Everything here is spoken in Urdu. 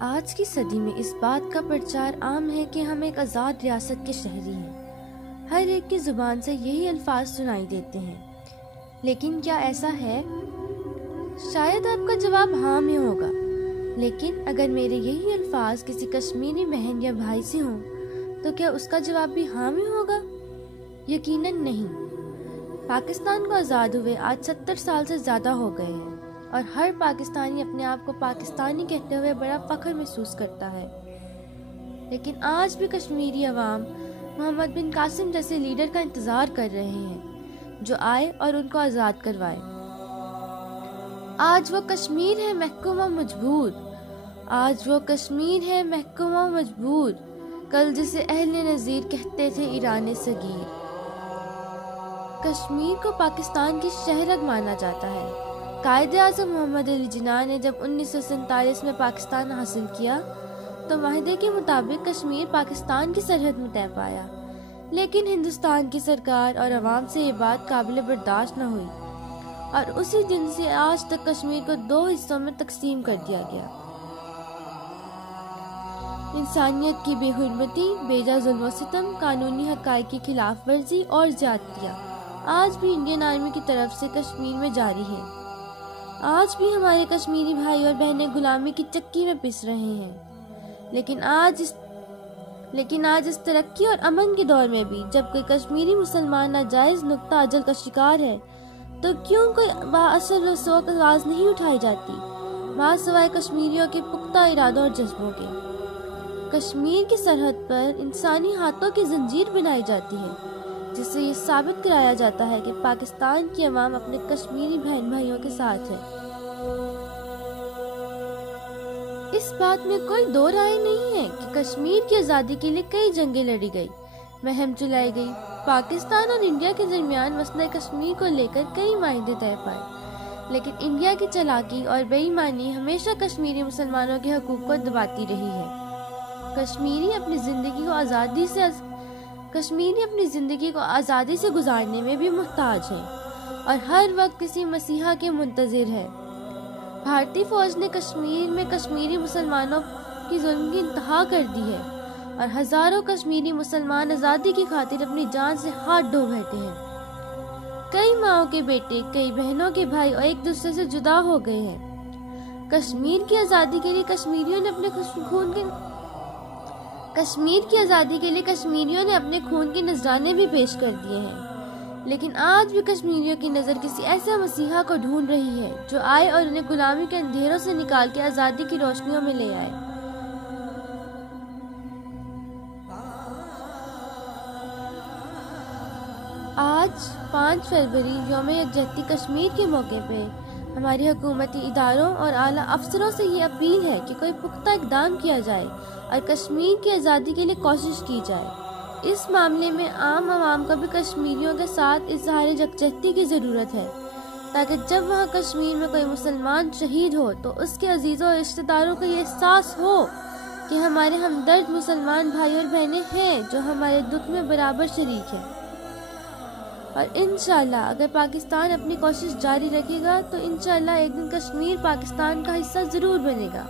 آج کی صدی میں اس بات کا پرچار عام ہے کہ ہم ایک آزاد ریاست کے شہری ہیں۔ ہر ایک کی زبان سے یہی الفاظ سنائی دیتے ہیں، لیکن کیا ایسا ہے؟ شاید آپ کا جواب ہاں میں ہوگا، لیکن اگر میرے یہی الفاظ کسی کشمیری بہن یا بھائی سے ہوں تو کیا اس کا جواب بھی ہاں میں ہوگا؟ یقیناً نہیں۔ پاکستان کو آزاد ہوئے آج 70 سال سے زیادہ ہو گئے ہیں، اور ہر پاکستانی اپنے آپ کو پاکستانی کہتے ہوئے بڑا فخر محسوس کرتا ہے۔ لیکن آج بھی کشمیری عوام محمد بن قاسم جیسے لیڈر کا انتظار کر رہے ہیں جو آئے اور ان کو آزاد کروائے۔ آج وہ کشمیر ہے محکوم و مجبور، آج وہ کشمیر ہے محکوم و مجبور، کل جسے اہل نظیر کہتے تھے ایران صغیر۔ کشمیر کو پاکستان کی شہرگ مانا جاتا ہے۔ قائد اعظم محمد علی جناح نے جب 1947 میں پاکستان حاصل کیا تو معاہدے کے مطابق کشمیر پاکستان کی سرحد میں طے پایا، لیکن ہندوستان کی سرکار اور عوام سے یہ بات قابل برداشت نہ ہوئی، اور اسی دن سے آج تک کشمیر کو 2 حصوں میں تقسیم کر دیا گیا۔ انسانیت کی بے حرمتی، بیجا ظلم و ستم، قانونی حقائق کی خلاف ورزی اور زیادتیاں آج بھی انڈین آرمی کی طرف سے کشمیر میں جاری ہیں۔ آج بھی ہمارے کشمیری بھائی اور بہنیں غلامی کی چکی میں پس رہے ہیں، لیکن آج اس ترقی اور امن کے دور میں بھی جب کوئی کشمیری مسلمان ناجائز نقطہ اجل کا شکار ہے تو کیوں کوئی بااثر رسوخ آواز نہیں اٹھائی جاتی، ماں سوائے کشمیریوں کے پختہ ارادوں اور جذبوں کے؟ کشمیر کی سرحد پر انسانی ہاتھوں کی زنجیر بنائی جاتی ہے، جس سے یہ ثابت کرایا جاتا ہے کہ پاکستان کی عوام اپنے کشمیری بہن بھائیوں کے ساتھ ہے۔ اس بات میں کوئی دو رائے نہیں ہے کہ کشمیر کی آزادی کے لیے کئی جنگیں لڑی گئی، مہم چلائی گئی، پاکستان اور انڈیا کے درمیان مسئلہ کشمیر کو لے کر کئی معاہدے طے پائے، لیکن انڈیا کی چالاکی اور بے ایمانی ہمیشہ کشمیری مسلمانوں کے حقوق کو دباتی رہی ہے۔ کشمیری اپنی زندگی کو آزادی سے گزارنے میں بھی محتاج ہیں اور ہر وقت کسی مسیحا کے منتظر ہے۔ بھارتی فوج نے کشمیر میں کشمیری مسلمانوں کی ظلم کی انتہا کر دی ہے، اور ہزاروں کشمیری مسلمان آزادی کی خاطر اپنی جان سے ہاتھ دھو بیٹھے ہیں۔ کئی ماؤں کے بیٹے، کئی بہنوں کے بھائی اور ایک دوسرے سے جدا ہو گئے ہیں۔ کشمیر کی آزادی کے لیے کشمیریوں نے اپنے خون کے نذرانے بھی پیش کر دیے ہیں، لیکن آج بھی کشمیریوں کی نظر کسی ایسے مسیحا کو ڈھونڈ رہی ہے جو آئے اور انہیں غلامی کے اندھیروں سے نکال کے آزادی کی روشنیوں میں لے آئے۔ آج 5 فروری یوم یکجہتی کشمیر کے موقع پہ ہماری حکومتی اداروں اور اعلیٰ افسروں سے یہ اپیل ہے کہ کوئی پختہ اقدام کیا جائے اور کشمیر کی آزادی کے لیے کوشش کی جائے۔ اس معاملے میں عام عوام کو بھی کشمیریوں کے ساتھ اظہار یکجہتی کی ضرورت ہے، تاکہ جب وہاں کشمیر میں کوئی مسلمان شہید ہو تو اس کے عزیزوں اور رشتہ داروں کو یہ احساس ہو کہ ہمارے ہمدرد مسلمان بھائی اور بہنیں ہیں جو ہمارے دکھ میں برابر شریک ہیں۔ اور انشاءاللہ اگر پاکستان اپنی کوشش جاری رکھے گا تو انشاءاللہ ایک دن کشمیر پاکستان کا حصہ ضرور بنے گا۔